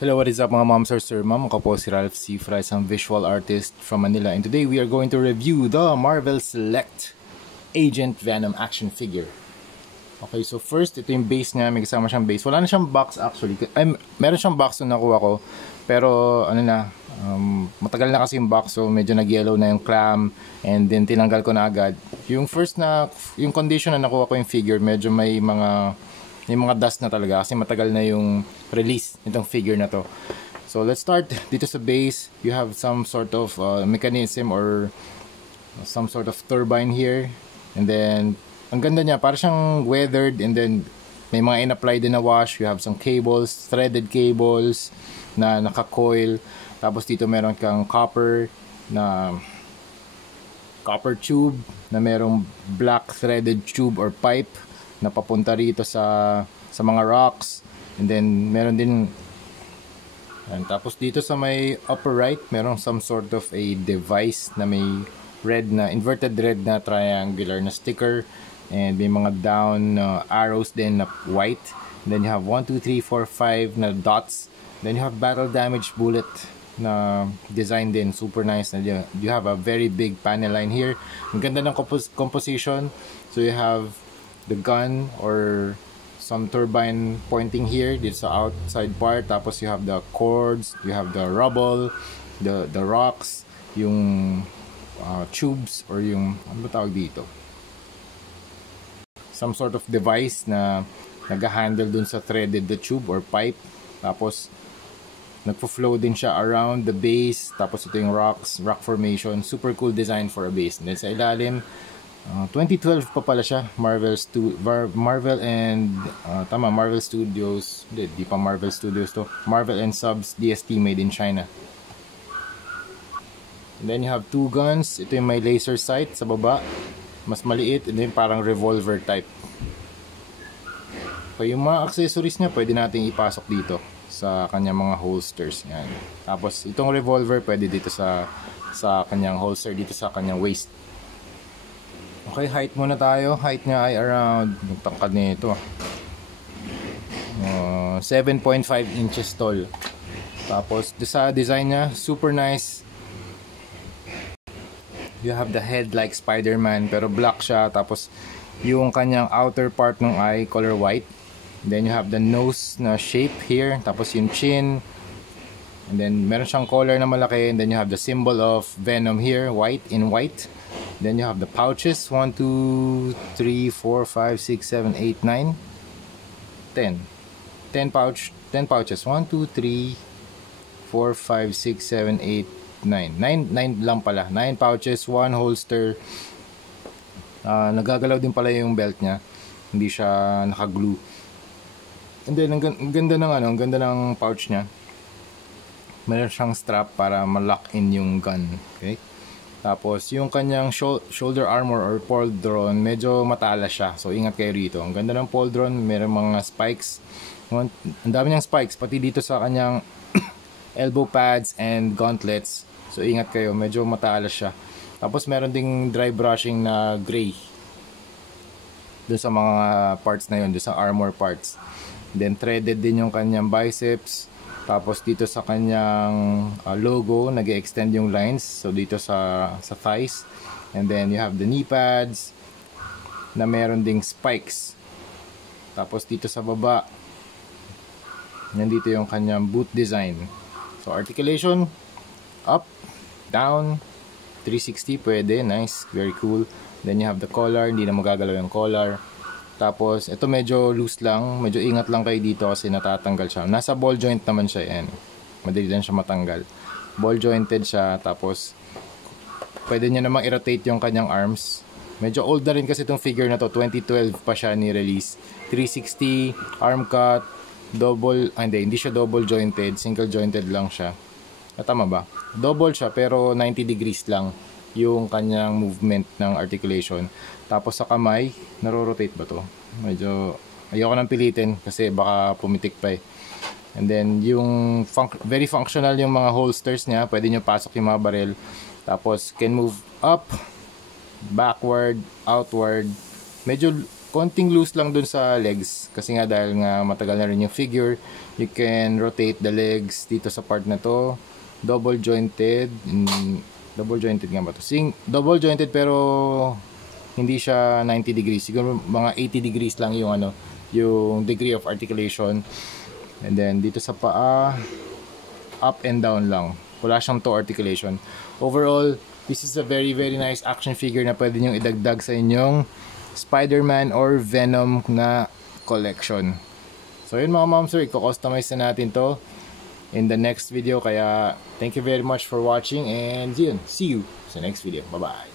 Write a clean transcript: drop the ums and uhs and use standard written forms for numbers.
Hello, what is up mga moms or sir ma'am? Ako po si Ralph C. Fry, isang visual artist from Manila. And today we are going to review the Marvel Select Agent Venom action figure. Okay, so first, ito yung base niya. May kasama siyang base. Wala na siyang box actually. Meron siyang box na nakuha ko. Pero ano na, matagal na kasi yung box. So medyo nag-yellow na yung clam. And then tinanggal ko na agad. Yung first na, yung condition na nakuha ko yung figure, medyo may mga dust na talaga kasi matagal na yung release nitong figure na to. So let's start dito sa base. You have some sort of mechanism or some sort of turbine here, and then ang ganda niya, para siyang weathered, and then may mga in-apply din na wash. You have some cables, threaded cables na naka-coil. Tapos dito meron kang copper tube na merong black threaded tube or pipe na papunta rito sa mga rocks. And then meron din, and tapos dito sa may upper right merong some sort of a device na may inverted red na triangular na sticker, and may mga down arrows din na white. And then you have 1, 2, 3, 4, 5 na dots. Then you have battle damage bullet na design din, super nice. You have a very big panel line here. Ang ganda ng composition. So you have the gun or some turbine pointing here dito sa outside part. Tapos you have the cords, you have the rubble, the rocks, yung tubes, or yung ano ba tawag dito, some sort of device na nag-handle dun sa threaded the tube or pipe. Tapos nagpo-flow din siya around the base. Tapos ito yung rock formation, super cool design for a base. And then sa ilalim, 2012 pa pala siya, Marvel Studios, di pa Marvel Studios to, Marvel and Subs DST, made in China. And then you have two guns. Ito yung may laser sight sa baba, mas maliit, and then parang revolver type. So yung mga accessories niya pwede nating ipasok dito sa kanyang mga holsters. Yan. Tapos itong revolver pwede dito sa kanyang holster, dito sa kanyang waist. Okay, height muna tayo. Height niya ay around, nagtangkad nito 7.5 inches tall. Tapos sa design niya, super nice. You have the head like Spider-Man, pero black siya. Tapos yung kanyang outer part ng eye, color white. Then you have the nose na shape here. Tapos yung chin. And then meron siyang collar na malaki. And then you have the symbol of Venom here, white, in white. Then you have the pouches, 1, 2, 3, 4, 5, 6, 7, 8, 9, 10. 10 pouches, 1, 2, 3, 4, 5, 6, 7, 8, 9. 9 lang pala. 9 pouches, 1 holster. Nagagalaw din pala yung belt niya. Hindi siya naka-glue. And then ang ganda ng pouch niya. Meron siyang strap para ma-lock in yung gun. Okay? Tapos yung kanyang shoulder armor or pauldron, medyo matalas siya. So ingat kayo rito. Ang ganda ng pauldron, meron mga spikes. Ang dami niyang spikes, pati dito sa kanyang elbow pads and gauntlets. So ingat kayo, medyo matalas siya. Tapos meron ding dry brushing na gray doon sa mga parts na yun, doon sa armor parts. Then threaded din yung kanyang biceps. Tapos dito sa kanyang logo, nag-extend yung lines. So dito sa thighs. And then you have the knee pads na meron ding spikes. Tapos dito sa baba, nandito yung kanyang boot design. So articulation, up, down, 360 pwede, nice, very cool. Then you have the collar, hindi na magagalaw yung collar. Tapos, ito medyo loose lang. Medyo ingat lang kayo dito kasi natatanggal siya. Nasa ball joint naman siya yan. Madali lang siya matanggal. Ball jointed siya. Tapos, pwede niya namang i-rotate yung kanyang arms. Medyo old na rin kasi itong figure na to. 2012 pa siya ni-release. 360, arm cut, hindi siya double jointed. Single jointed lang siya. Tama ba? Double siya pero 90 degrees lang yung kanyang movement ng articulation. Tapos sa kamay, naro-rotate ba to? Medyo ayoko nang pilitin kasi baka pumitik pa eh. And then yung very functional yung mga holsters niya, pwede nyo pasok yung mga barrel. Tapos can move up, backward, outward. Medyo konting loose lang dun sa legs kasi nga dahil nga matagal na rin yung figure. You can rotate the legs dito sa part na to. Double jointed nga ba to? Double jointed pero hindi siya 90 degrees, siguro mga 80 degrees lang yung yung degree of articulation. And then dito sa paa, up and down lang, wala siyang toe articulation. Overall, this is a very nice action figure na pwede nyo idagdag sa inyong Spider-Man or Venom na collection. So yun mga ma'am sir, i-customize na natin to in the next video. Kaya thank you very much for watching and yun, see you sa next video. Bye bye.